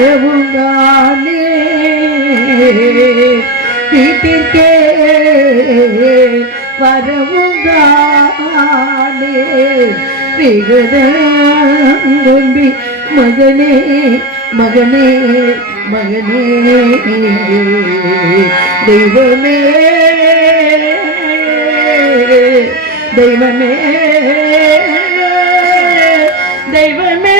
வரவுங்கானே வீட்டிற்கே வரவுங்கானே விகதம்பி மகனே மகனே மகனே தெய்வமே தெய்வமே தெய்வமே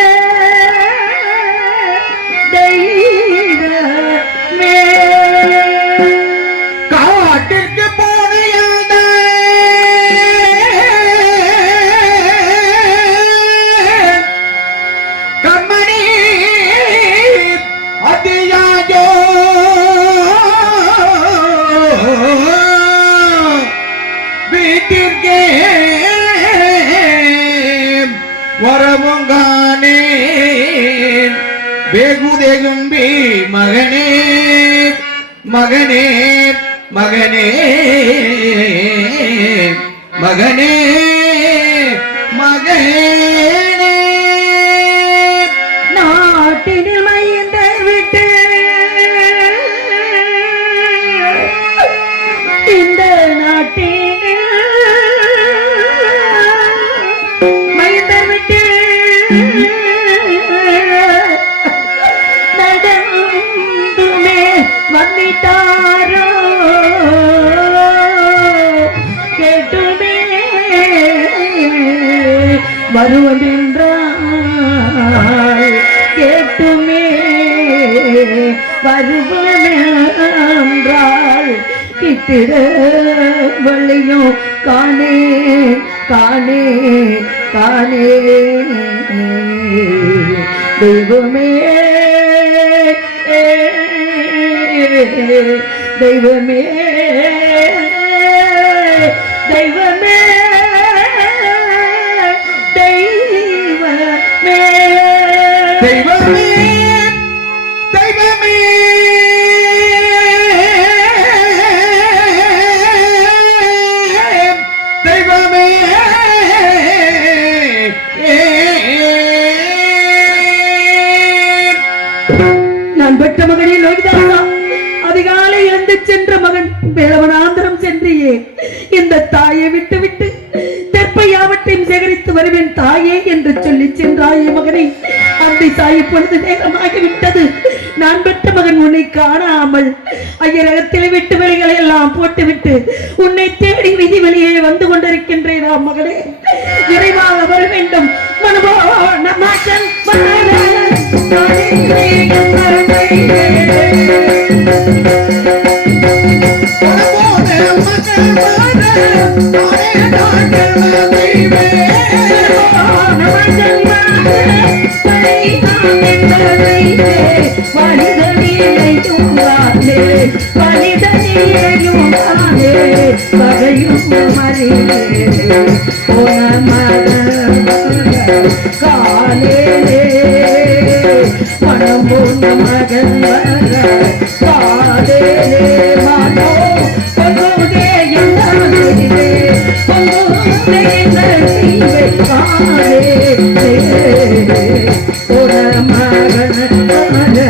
காட்டிற்கு போன கண்மணி அதியாஜோ வீட்டிற்கே வரவுங்கானே வெகுதெகும்பி மகனே மகனே மகனே மகனே மகனே நாட்டினில் மைந்த விட்டு இந்த நாட்டினில் மைந்த விட்டு நடந்துமே வந்துட்டாரோ கேட்டுமே வருவதென்றால் கேட்டுமே வருவதென்றால் கிட்டிட வழியும் காணே காணே காணே தெய்வமே தெய்வமே தெய்வமே தெய்வமே தெய்வமே தெய்வமே தெய்வமே நான் பெற்ற மகனே லோகிதாசா, அதிகாலை எழுந்து சென்ற மகன் வேளவனாந்திரம் சென்றியே இந்த தாயை விட்டு விட்டு தெற்பையாவற்றையும் சேகரித்து வருவேன் தாயே என்று சொல்லி சென்றாயே மகனே. அந்த தாய் பொழுது நேரமாகிவிட்டது. நான் பெற்ற மகன் உன்னை காணாமல் ஐயரகத்தில் விட்டு வெளிகளை எல்லாம் போட்டுவிட்டு உன்னை தேடி விதி வெளியே வந்து கொண்டிருக்கின்றேன். மகனே விரைவாக வர வேண்டும். மனமோ நமச்சன் வலித நீரையும் தானே பகையும் மறியே போன மகன் காலே மனம் போன மகன் வர காலே மானோ பொங்குதே எங்கே பொங்குதே எங்கே காலே போன மகன் காலே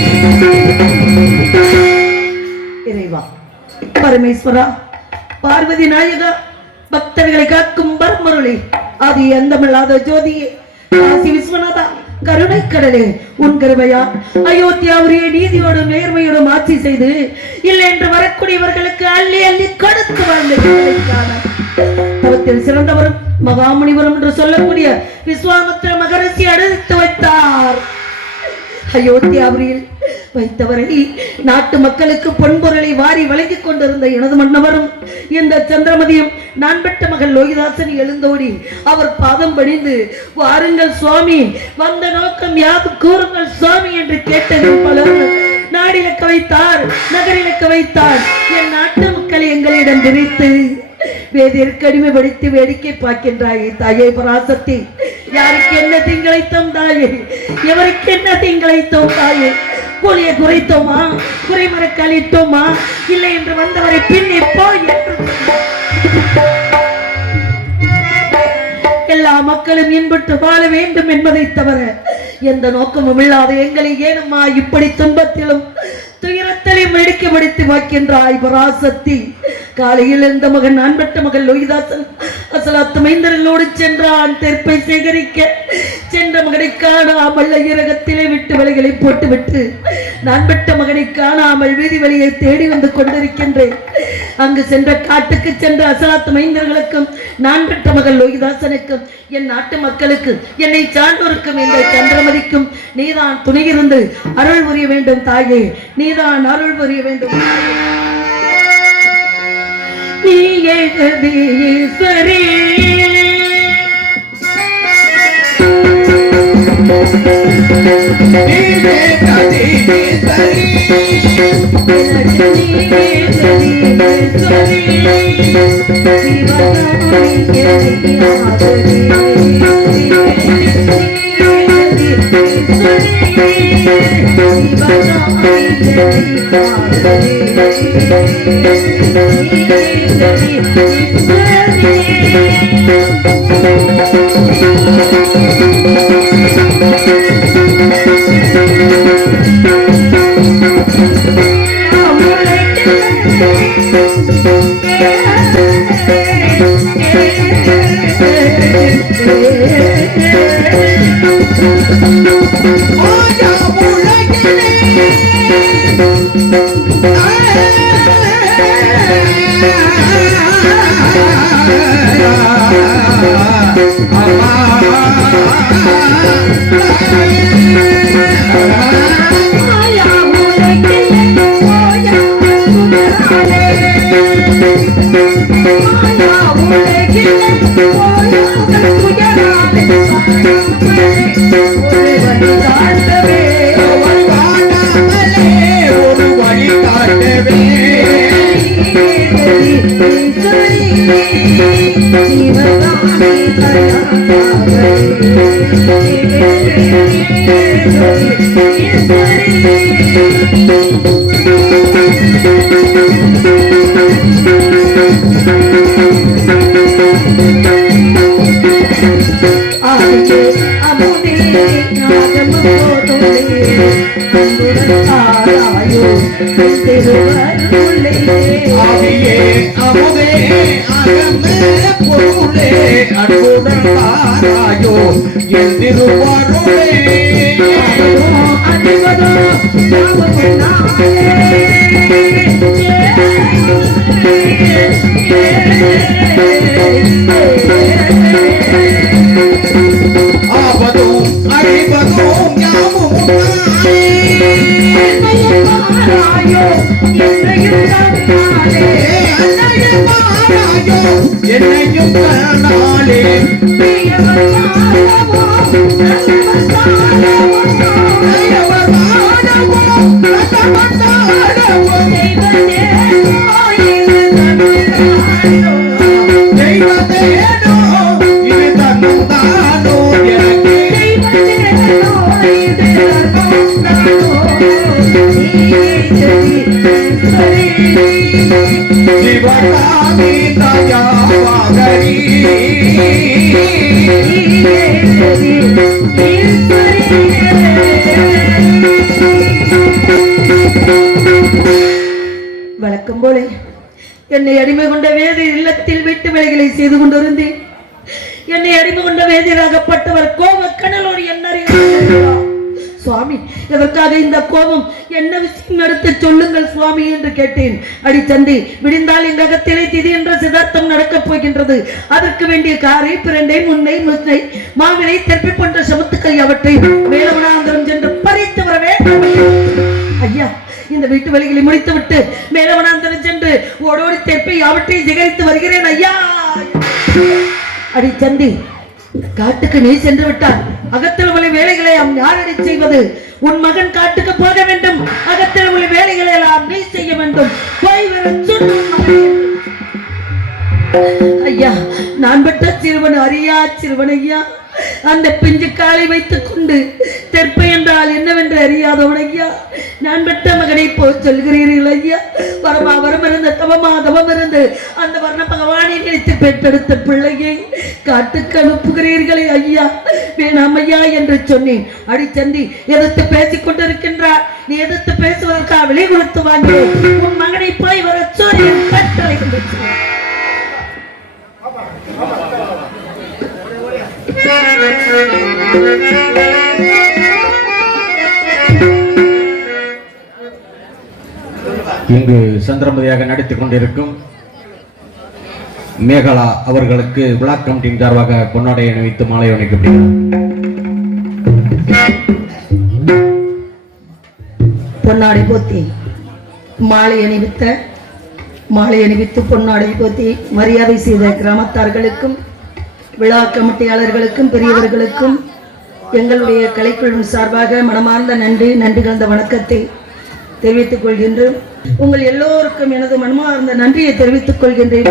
Thank you. இறைவா, பரமேஸ்வரா, பார்வதி நாயகா, பக்தர்களை காக்கும் பரமருளே, அது எந்தமில்லாத ஜோதியே, காசி விஸ்வநாதா, கருணை கடலே, உன் கருமையா அயோத்தியாவுரிய நீதியோடும் நேர்மையோடும் ஆட்சி செய்து இல்லை என்று வரக்கூடியவர்களுக்கு அள்ளி அள்ளி கொடுத்து வாழ்ந்த தவத்தில் சிறந்தவரும் மகாமுனிவரும் என்று சொல்லக்கூடிய விஸ்வாமித்திர மகரிஷி அழைத்து வைத்தார். அயோத்தியாபுரியில் வைத்தவரை நாட்டு மக்களுக்கு பொன்பொருளை வாரி வழங்கிக் கொண்டிருந்த எனது மன்னவரும் இந்த சந்திரமதியும் நான் பெற்ற மகள் லோகிதாசன் எழுந்தோடி அவர் பாதம் பணிந்து, வாருங்கள் சுவாமி, வந்த நோக்கம் யாது கூறுங்கள் சுவாமி என்று கேட்டதில் பலர் நாடிலக்க வைத்தார், நகரிலக்க வைத்தார். என் நாட்டு மக்களை எங்களிடம் விரித்து வேதிற்கு அடிமைப்படுத்தி வேடிக்கை பார்க்கின்றாயே தாயே பராசக்தி. யாருக்கு என்ன தீங்கிழைத்தோம் தாயே, எவருக்கு என்ன தீங்கிழைத்தோம் தாயே? கூலியை குறைத்தோமா, குறைமறக்க அளித்தோமா, இல்லை என்று வந்தவரை பின்னே போய் என்று எல்லா மக்களும் இன்புற்று வாழ வேண்டும் என்பதை தவிர எந்த நோக்கமும் இல்லாத எங்களை ஏனம்மா இப்படி துன்பத்திலும் துயரத்திலையும் வெடிக்கப்படுத்தி வைக்கின்றாய் பராசக்தி. காலையில் இந்த மகன் நான் பெற்ற மகள் லோகிதாசன் அசலாத்து மைந்தர்களோடு சென்றான் தெற்பை சேகரிக்க. சென்ற மகனை காணாமல் இரகத்திலே விட்டு வழிகளை போட்டுவிட்டு நான் பெற்ற மகனை காணாமல் வீதி வழியை தேடி வந்து கொண்டிருக்கின்றேன். அங்கு சென்ற காட்டுக்கு சென்ற அசலாத்து மைந்தர்களுக்கும் நான் பெற்ற மகள் லோகிதாசனுக்கும் என் நாட்டு மக்களுக்கு என்னை சான்றோருக்கும் இந்த சந்திரமதிக்கும் நீதான் துணையிருந்து அருள் புரிய வேண்டும் தாயே, நீதான் அருள் புரிய வேண்டும். நீயே ஜெகதீஸ்வரி, நீயே ஜெகதீஸ்வரி, நீயே ஜெகதீஸ்வரி, என்னையும் கண்ணாலே சிவகாமி தயாவாகரி வழக்கம் போல என்னை அடிமை கொண்ட வேதி இல்லத்தில் வீட்டு வேலைகளை செய்து கொண்டிருந்தேன். என்னை அடிமை கொண்ட வேதியராகப்பட்டவர் கோப கனலோடு என்ன சுவாமி, எதற்காக இந்த கோபம், என்ன விஷயம் எடுத்து சொல்லுங்கள் சுவாமி என்று கேட்டேன். அடி தந்தை, விடிந்தால் எங்க அகத்திலே திதி என்ற சிதார்த்தம் நடக்கப் போகின்றது. அதற்கு வேண்டிய காரை, பிரண்டை, முன்னை, முன்னை, மாவிலை, தெற்பி போன்ற சமத்துக்கள் அவற்றை மேலவனாந்தரம் சென்று பறித்து வர வேண்டும். ஐயா, இந்த வீட்டு வேலைகளை முடித்துவிட்டு மேலவனாந்தரம் சென்று ஓடோடி தெற்பி அவற்றை சிகரித்து வருகிறேன் ஐயா. அடி தந்தி, காட்டுக்கு நீ சென்று விட்டார். அகத்தில் உள்ள வேலைகளை யாரடி செய்வது? உன் மகன் காட்டுக்கு போக வேண்டும். அகத்தில் உள்ள வேலைகளை எல்லாம் நீ செய்ய வேண்டும். போய் வர ஐயா. நான் பெற்ற சிறுவன் அறியா சிறுவன் ஐயா. அந்த பிஞ்சு காலை வைத்துக் கொண்டு தெற்பை என்றால் என்னவென்று அறியாதவன் ஐயா. நான் பெற்ற மகனை போய் சொல்கிறீர்கள் ஐயா. வரமா வரம் இருந்து தவமா தவம் இருந்து அந்த வர்ண பகவானை நினைத்து பெற்றெடுத்த பிள்ளையை காட்டுக்கு அனுப்புகிறீர்களே ஐயா. வேணாம் ஐயா என்று சொன்னேன். அடிச்சந்தி, எதிர்த்து பேசிக் கொண்டிருக்கின்றார். நீ எதிர்த்து பேசுவதற்காக விலை கொடுத்து வாங்கினேன். உன் மகனை போய் வர சொல்லி கட்டளை இங்கு சந்திரமதியாக நடித்துக் கொண்டிருக்கும் மேகலா அவர்களுக்கு விழா கமிட்டியின் சார்பாக பொன்னாடை அணிவித்து மாலை அணிவிக்கப்படுகிறது. பொன்னாடை போத்தி மாலை அணிவித்து பொன்னாடை போத்தி மரியாதை செய்த கிராமத்தார்களுக்கும் விழா கமிட்டியாளர்களுக்கும் பெரியவர்களுக்கும் எங்களுடைய கலைக்குழு சார்பாக மனமார்ந்த நன்றி கலந்த வணக்கத்தை தெரிவித்துக் கொள்கின்றேன். உங்கள் எல்லோருக்கும் எனது மனமார்ந்த நன்றியை தெரிவித்துக் கொள்கின்றேன்.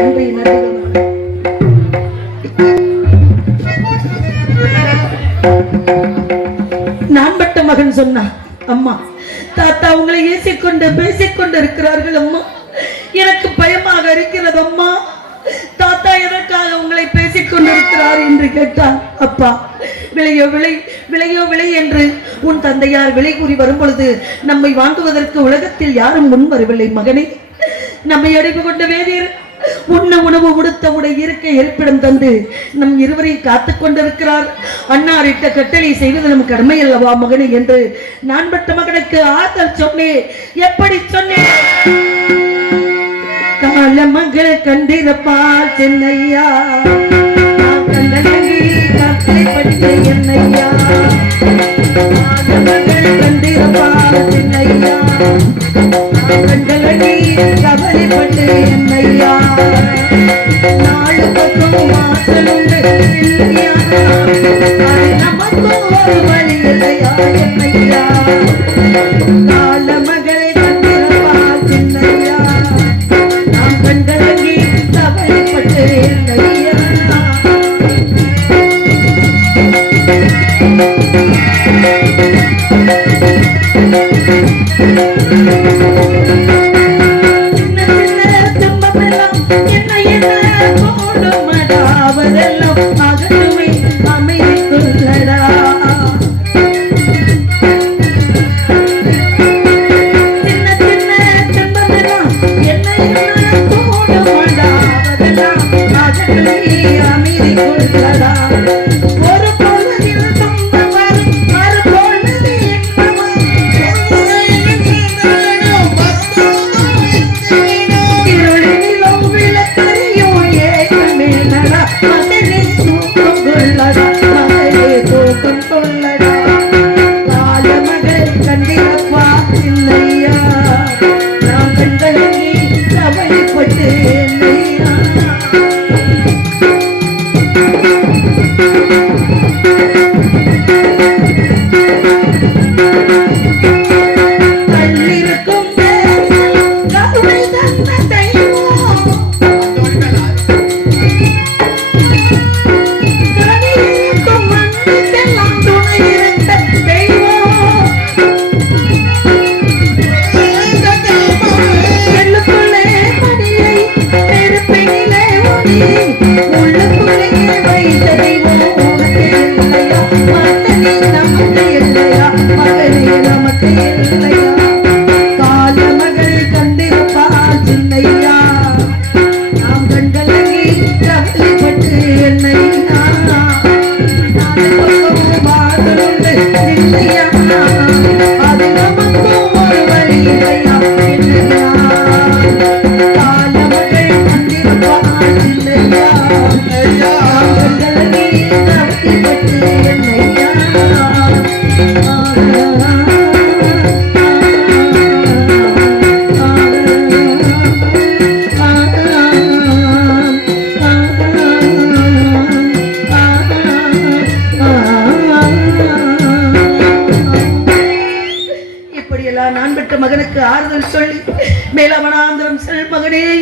நான் பட்ட மகன் சொன்னான், அம்மா தாத்தா உங்களை ஏசிக்கொண்டு பேசிக்கொண்டு இருக்கிறார்கள் அம்மா, எனக்கு பயமாக இருக்கிறது அம்மா. தாத்தா எதற்காக உங்களை பேசிக் கொண்டிருக்கிறார் என்று கேட்டார். அப்பா, விலையோ விலை, விலையோ விலை என்று உன் தந்தையார் விலை கூறி வரும் பொழுது நம்மை வாங்குவதற்கு உலகத்தில் யாரும் முன் வரவில்லை மகனே. நம்மை அடைப்பு கொண்ட வேதியர் உண்ண உணவு உடுத்த உடை இருக்க இருப்பிடம் தந்து நம் இருவரை காத்துக் கொண்டிருக்கிறார். அன்னாரிட்ட கட்டளை செய்வது நம் கடமை அல்லவா மகனே என்று நான் பட்ட மகனுக்கு ஆதல் சொன்னேன். எப்படி சொன்னேன்? கால மகள் கண்டிருப்பால் சென்னையா, கண்டனங்கி கப்பலைப்பட்டு என்னையா. கால மகள் கண்டிருப்பால் சென்னையா, கண்டனங்கி கவலைப்பட்டு என்னையா. நாலு பக்கம் வாசலுண்டு நமக்கு ஒரு வழி இல்லையா என்னையா. கால மகள் கண்டிருப்பால் சென்னையா, கண்டலங்கி கவலைப்பட்டு என்னையா.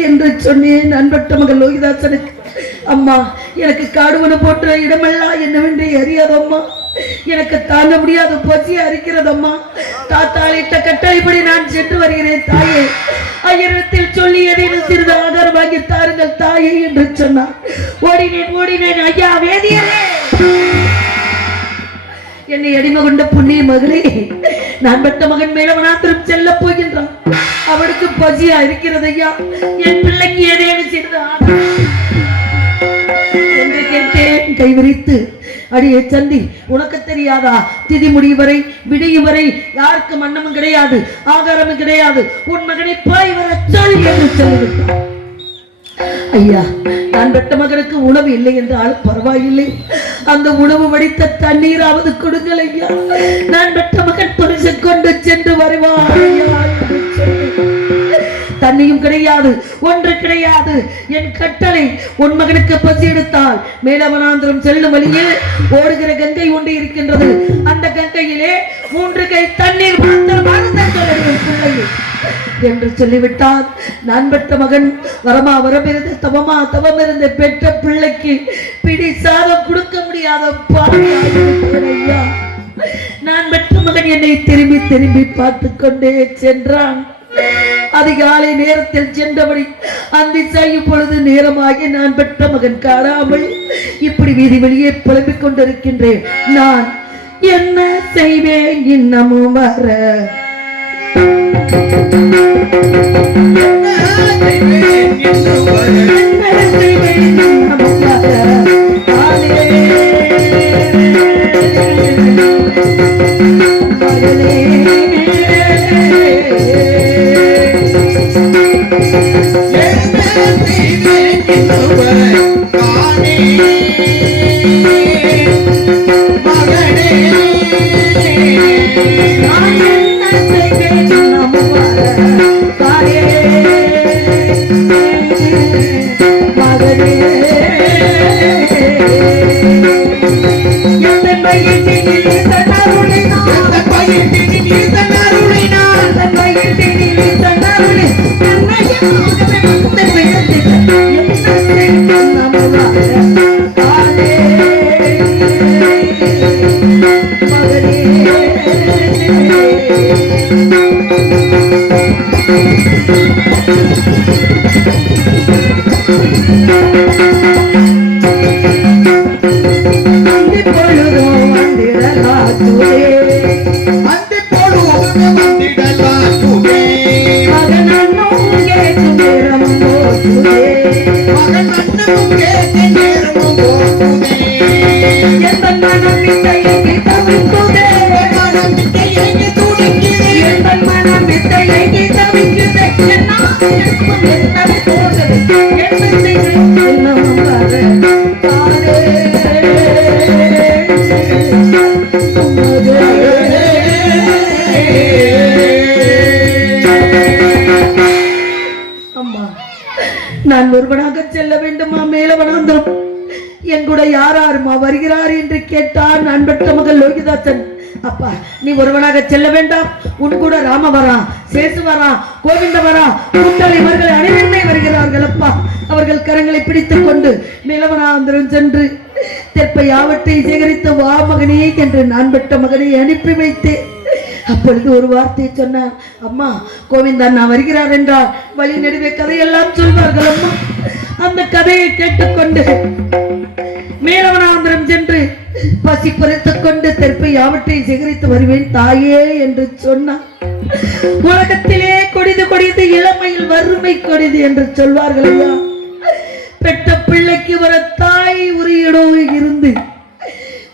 என்று சொன்னேன் நான் பெற்ற மகள் லோகிதாசனுக்கு. அம்மா, எனக்கு காடுவன போன்ற இடமெல்லாம் என்னவென்று அறியாதம்மா, எனக்கு தாங்க முடியாத பசியா இருக்கிறதம்மா. தாத்தாளிட்ட கட்டளைப்படி நான் சென்று வருகிறேன் தாயே. ஐயரத்தில் சொல்லி எதையும் சிறிது ஆதாரம் வாங்கி தாருங்கள் தாயே என்று சொன்னார். ஓடினேன் ஐயா வேதியரே, என்னை அடிமை கொண்ட புண்ணிய மகளே, நான் பெற்ற மகன் மேலவனாத்திரம் செல்ல போகின்றான். அவனுக்கு பசியா இருக்கிறது ஐயா, என் பிள்ளைக்கு ஏதேனும் சிறிது ஆதாரம் என்று கேட்டேன். கைவிரித்து, அடியே சந்தி, உனக்கு தெரியாதா, திதி முடியும் வரை விடியும் வரை யாருக்கு மன்னமும் கிடையாது, ஆகாரமும் கிடையாது, உன் மகனை போய் வர சொல் என்று சொல்லிவிட்டான். ஐயா, நான் பெற்ற மகனுக்கு உணவு இல்லை என்றாலும் பரவாயில்லை, அந்த உணவு வடித்த தண்ணீராவது கொடுங்கள் ஐயா, நான் பெற்ற மகன் பரிசு கொண்டு சென்று வருவார் ஐயா என்று சொல்லி. தண்ணியும் கிடையாது, ஒன்று கிடையாது. என் கட்டளை, உன் மகனுக்கு பசி எடுத்தால் மேலவனாந்திரம் செல்லும் வழியில் ஓடுகிற கங்கை ஒன்று இருக்கின்றது. அந்த கங்கையிலே 3 கை தண்ணீர் என்று சொல்லிவிட்டார். நான் பெற்ற மகன் வரமா வரமிருந்து தவமா தவமிருந்து பெற்ற பிள்ளைக்கு பிடி சாதம் கொடுக்க முடியாத ஐயா. நான் பெற்ற மகன் என்னை திரும்பி திரும்பி பார்த்து கொண்டே சென்றான். அதிகாலை நேரத்தில் சென்றபடி அந்தி செய்யும் பொழுது நேரமாகி நான் பெற்ற மகன் காணாமல் இப்படி வீதி வெளியே புலம்பிக் கொண்டிருக்கின்றேன். நான் என்ன செய்வேன் இன்னமும் வர, நான் ஒருவனாக செல்ல வேண்டுமா மேலவனாந்திரம்? என் கூட யாருமா வருகிறார் என்று கேட்டார் நான் பெற்ற மகள் லோகிதாசன். அப்பா, நீ ஒருவனாக செல்ல வேண்டாம், உன் கூட ராம வரா, சேசு வரா, கோவிந்த வரா, கூட்டல் இவர்கள் அனைவருமே வருகிறார்கள். அப்பா, அவர்கள் கரங்களை பிடித்துக் கொண்டு மேலவனாந்திரம் சென்று தெற்பை யாவற்றை சேகரித்து வா மகனே என்று நான் பெற்ற மகனை அனுப்பி வைத்தேன். அப்பொழுது ஒரு வார்த்தை சொன்னார். அம்மா, கோவிந்தன் நான் வருகிறார் என்றார். வழி நடுவே கதையெல்லாம் சொல்வார்கள். அம்மா, அந்த கதையை கேட்டுக்கொண்டு மேலவனாந்திரம் சென்று பசி பறித்துக் கொண்டு தெற்பை யாவற்றை சேகரித்து வருவேன் தாயே என்று சொன்னார். உலகத்திலே கொடிது கொடிது இளமையில் வறுமை கொடிது என்று சொல்வார்கள் ஐயா. பெற்ற பிள்ளைக்கு வர தாய் உரியடோ இருந்து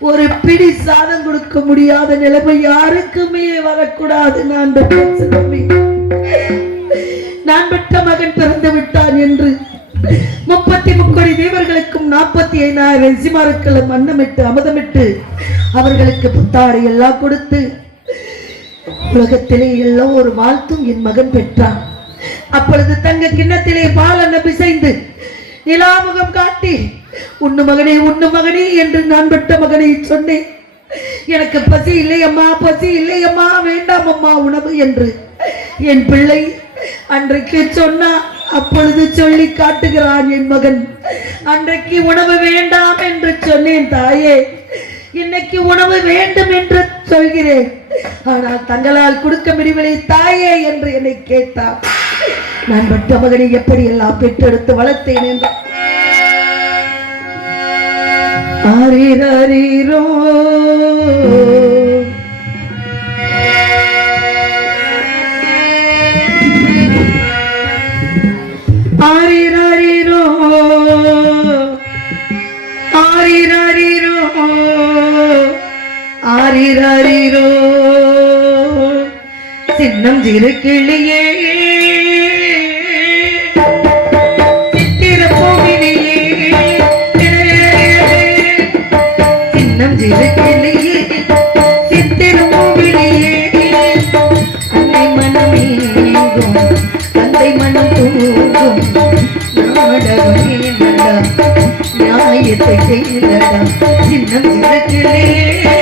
ஒரு பிடி சாதம் கொடுக்க முடியாத நிலைமை யாருக்குமே வரக்கூடாது. நான் பெற்ற மகன் பிறந்து விட்டான் என்று 33 தேவர்களுக்கும் 45,000 ரிஷிமார்களும் அன்னமிட்டு அமுதமிட்டு அவர்களுக்கு புத்தாடை எல்லாம் கொடுத்து உலகத்திலே எல்லாம் ஒரு வாழ்த்தும் என் மகன் பெற்றான். அப்பொழுது தங்க கிண்ணத்திலே பால் பிசைந்து நிலாமுகம் காட்டி உண்ணு மகனே என்று நான் பெற்ற மகனை சொன்னேன். எனக்கு பசி இல்லை அம்மா, பசி இல்லை அம்மா, வேண்டாம் அம்மா உணவு என்று என் பிள்ளை அன்றைக்கு சொன்னா. அப்பொழுது சொல்லி காட்டுகிறான் என் மகன். அன்றைக்கு உணவு வேண்டாம் என்று சொன்னேன் தாயே, இன்னைக்கு உணவு வேண்டும் என்று சொல்கிறேன். ஆனால் தங்களால் கொடுக்க முடியவில்லை தாயே என்று என்னை கேட்டார். நான் பெற்ற மகனை எப்படி எல்லாம் பெற்றெடுத்து வளர்த்தேன் என்று ஆரீரோ ஆரீரோ ஆரீரோ ஆரீரோ சின்னம் சிறு கிளியே சித்திர பூவினியே சின்னம் சிறு கிளியே சித்திர பூவினியே அன்னை மனமேங்கும் தந்தை மனம் தூங்கும் நாடகமே நட நியாயத்தை கேளடா சின்னம் சிறு கிளியே